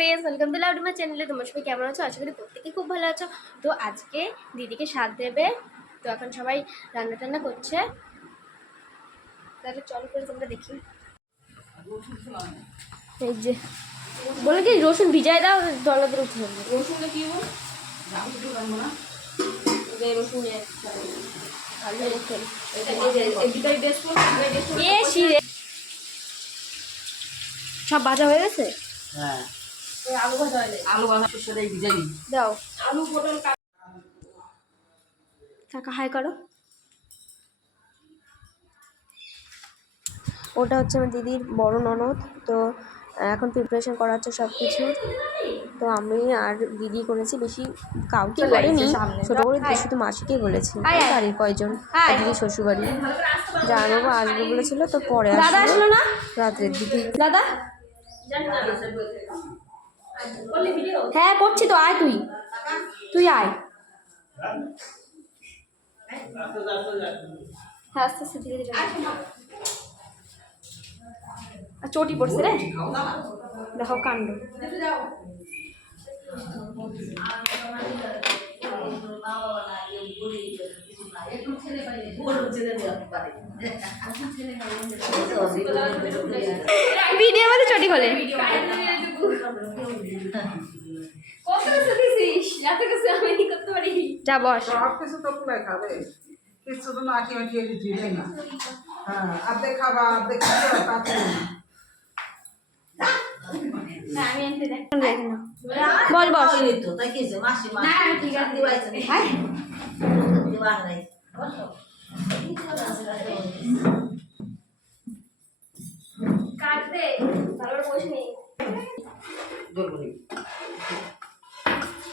Friends, welcome to লাউডি মাই চ্যানেলে। তোমার সবাই কেমন আছো? আশা করি প্রত্যেকেই খুব ভালো আছো। তো আজকে দিদিকে স্বাদ দেবে, তো এখন সবাই রান্না টান্না করছে। তাহলে চলো করে তোমরা দেখি। এই যে বলে কি রসুন ভিজাই দাও, জলের উঠে যাবে। রসুনটা কি বল রসুন সব ভাজা হয়ে গেছে। হ্যাঁ, আলু ভাজা ভিজাই দাও। আলু পটল টাকা হাই করো। ওটা হচ্ছে আমার দিদির বড় ননদ, তো এখন প্রিপারেশন করা হচ্ছে সব কিছু। তো আমি আর দিদি করেছি, বেশি কাউকে করিনি, ছোটো করে শুধু মাসিকেই বলেছি। বাড়ির কয়জন, দিদি শ্বশুরবাড়ি জামাইবাবু আসবে বলেছিল, তো পরে আসলো না রাত্রের দিকে। দাদা হ্যাঁ করছি তো, আয় তুই আয়। হ্যাঁ আস্তে আস্তে ধীরে ধীরে। চটি পড়ছে রে, দেখো কাণ্ড। ভিডিও মধ্যে চটি খোলে। যা বস। কিছু তো না খেয়ে দিচ্ছি না। হ্যাঁ, আর্ধেক খাবা, আর্ধেক খাবা, তাতে বল বস। কাটবে তারপর বসে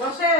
বসে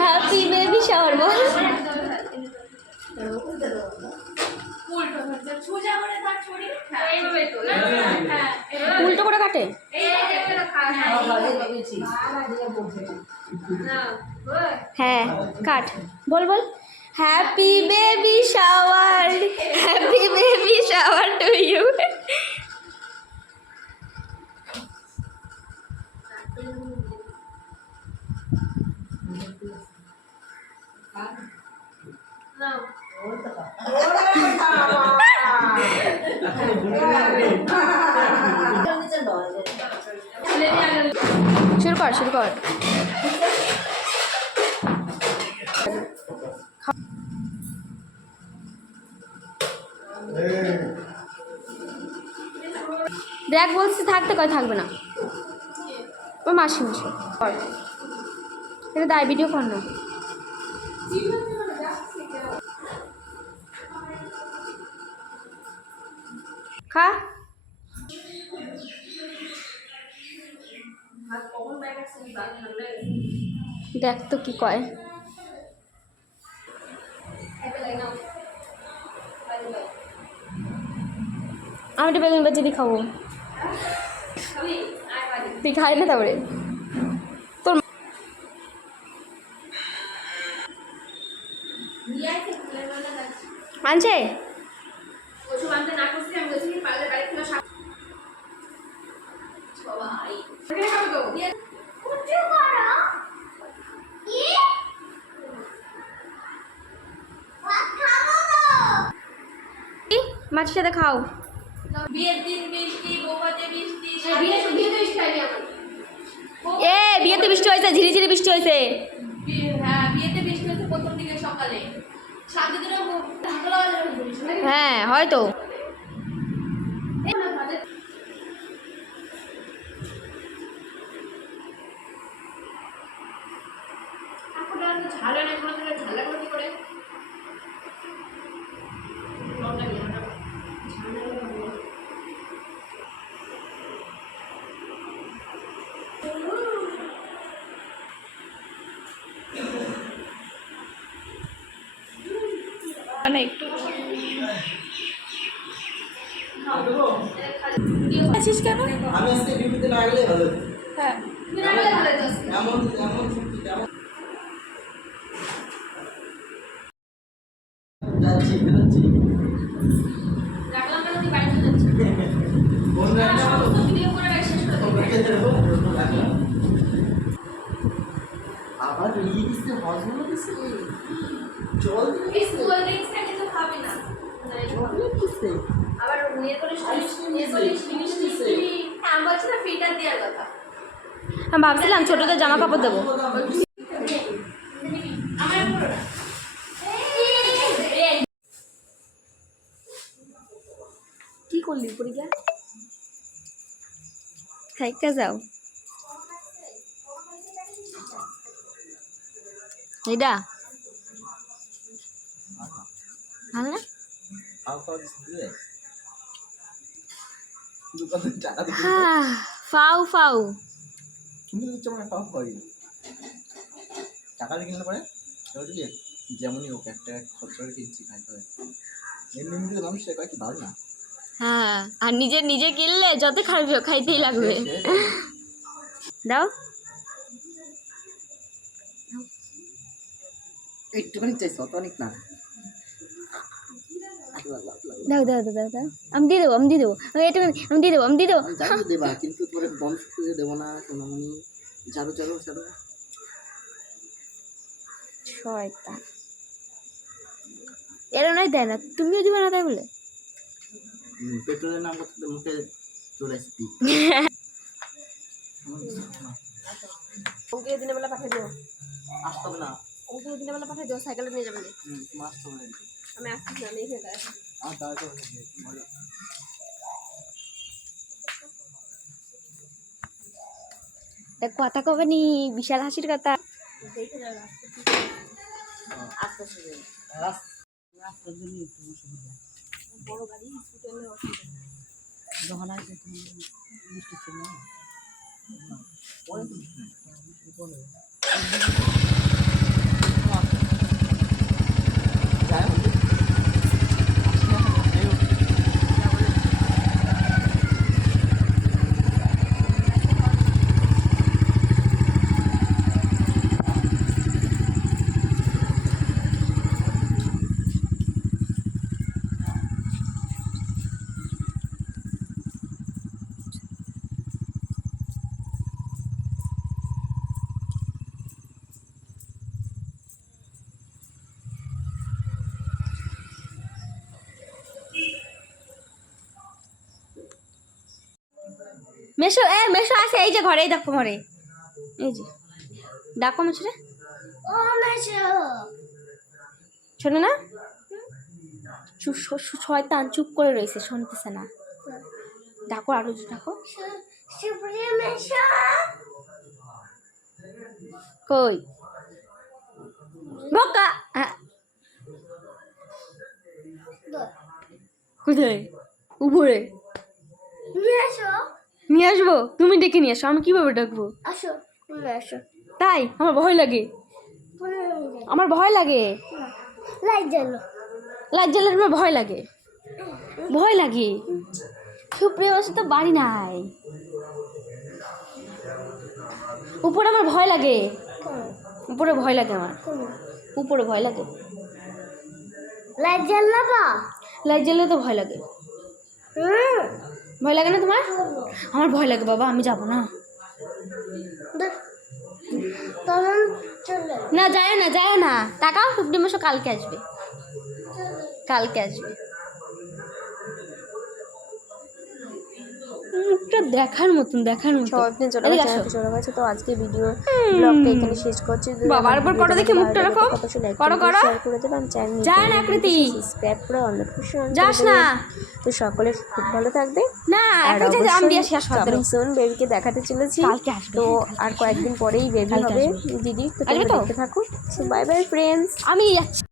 হ্যাপি বেবি শাওয়ার বল। উল্টো করে কাটে। হ্যাঁ কাট, বল বল। Happy baby shower, happy baby shower to you. শুরু কর। দেখ বলছি থাকতে কয়, থাকবে না ও মাসি কর। এটা দায় ভিডিও কর না। খা। দেখ তো কি কয়। আমি একটা বেগুন ভাজি দিয়ে খাবো। তুই খাই না তারপরে তোর আনছে মাছের সাথে খাও। বিয়ের দিন বৃষ্টি, বৌভাতে বৃষ্টি, এ বিয়েতে বৃষ্টি হয়েছে, ঝিরিঝিরি বৃষ্টি হয়েছে। হ্যাঁ বিয়েতে বৃষ্টি হচ্ছে প্রথম দিকে সকালে, সাথে দিনও ঢাকলা বাজার হ্যাঁ হয়তো। ঝালে না কোনো থেকে ঝালে করে কি করে মানে একটু আছিস কেন? আমি আজকে ডিউটিতে না গেলে ভালো হতো। হ্যাঁ এমন এমন সত্যি এমন যাচ্ছি বেরোচ্ছি রাখলাম না তুই বাড়িতে যাচ্ছিস ফোন রাখলাম সমস্ত ভিডিও করে রাখ শেষ করে দেবো। আবার ইয়ে দিচ্ছে হজমও দিচ্ছে জল এই কোল্ড ড্রিঙ্কসটা কিন্তু খাবি না দিচ্ছে আবার নিয়ে করিস মিষ্টি হ্যাঁ আমি বলছি না ফিল্টার দেওয়ার কথা আমি ভাবছিলাম ছোটদের জামা কাপড় দেবো। আমার পুরো না কি করলি পরীক্ষা? খাইতে যাও এইটা ভালো না? টাকা দিতে ফাউ ফাউ তুমি তো তোমার পাপ করি টাকা দিয়ে কিনলে পরে বুঝলি যেমনই হোক একটা খরচ করে কিনছি খাইতে হয় এমনি এমনি মানুষ কয় কি ভালো না হ্যাঁ আর নিজে কিনলে যত খাইবে খাইতেই লাগবে। দাও একটুখানি চাইছ অত অনেক না দাও দাও দাও দাও দাও আমি দিয়ে দেবো আমি দিয়ে দেবো জানি দেবা কিন্তু তোরে বম শুকিয়ে দেবো না সোনামণি ঝাড়ু ঝাড়ু ঝাড়ু শয়তান এরা নয় দেয় না, তুমিও দিবে না তাই বলে। পেট্রোলের নাম করতে মুখে চলে আসছি ওকে দিনের বেলা পাঠিয়ে দিও, আসতে হবে না ওকে দিনের বেলা পাঠিয়ে দিও, সাইকেলে নিয়ে যাবেন। তোমার আসতে হবে না আমি আসছি না, আমি এখানে দাঁড়াই। আমার দাঁড়াতে হবে ভালো দেখ কথা কবে নি, বিশাল হাসির কথা। দেখে যাবে আস্তে আস্তে রাস্তার জন্য একটু অসুবিধা বড় গাড়ি স্কুটারে অসুবিধা নেই। যখন আসবে তুমি বৃষ্টি ছিল না পরে তো বৃষ্টি নেই পরে যাই হোক মেশো মেশো আছে এই যে ঘরে, এই দেখো ঘরে, এই যে ডাকো মেশো রে। ও মেশো শোনো না, শয়তান চুপ করে রয়েছে, শুনতেছে না। ডাকো আরো ডাকো, কই বোকা কোথায়? উপরে নিয়ে আসবো, তুমি ডেকে নিয়ে আসো, আমি কিভাবে ডাকবো? আসো আসো তাই আমার ভয় লাগে, আমার ভয় লাগে, লাইট জ্বালো। লাইট জ্বালার আমার ভয় লাগে, ভয় লাগে। সুপ্রিয় বাসে তো বাড়ি নাই, উপরে আমার ভয় লাগে, উপরে ভয় লাগে আমার, উপরে ভয় লাগে। লাইট জ্বালাবা? লাইট জ্বাললে তো ভয় লাগে। ভয় লাগে না তোমার? আমার ভয় লাগে বাবা, আমি যাব না। তখন চলে না যায় না, যায় না। টাকাও সুপ্রিম মাসও কালকে আসবে, কালকে আসবে। মুখটা দেখার মতন, দেখার মতন। সবাই চলে এদিকে গেছে, আসো। চলে গেছে। তো আজকে ভিডিও ব্লগটা এখানে শেষ করছি। বাবার উপর করো দেখি মুখটা রাখো। করো, করো। শেয়ার করে দেবেন, চ্যানেল যায় না আকৃতি। সাবস্ক্রাইব করে অন্য কিছু যাস না। তো সকলে খুব ভালো থাকবে। না আর এখন যে আম দিয়ে শেষ করে কামিং সুন বেবিকে দেখাতে চলেছি। কালকে আসবে। তো আর কয়েকদিন পরেই বেবি কালকে হবে আসবে। দিদি। তো আসবে তোমরা তো? দেখতে থাকো। So bye bye friends. আমি যাচ্ছি।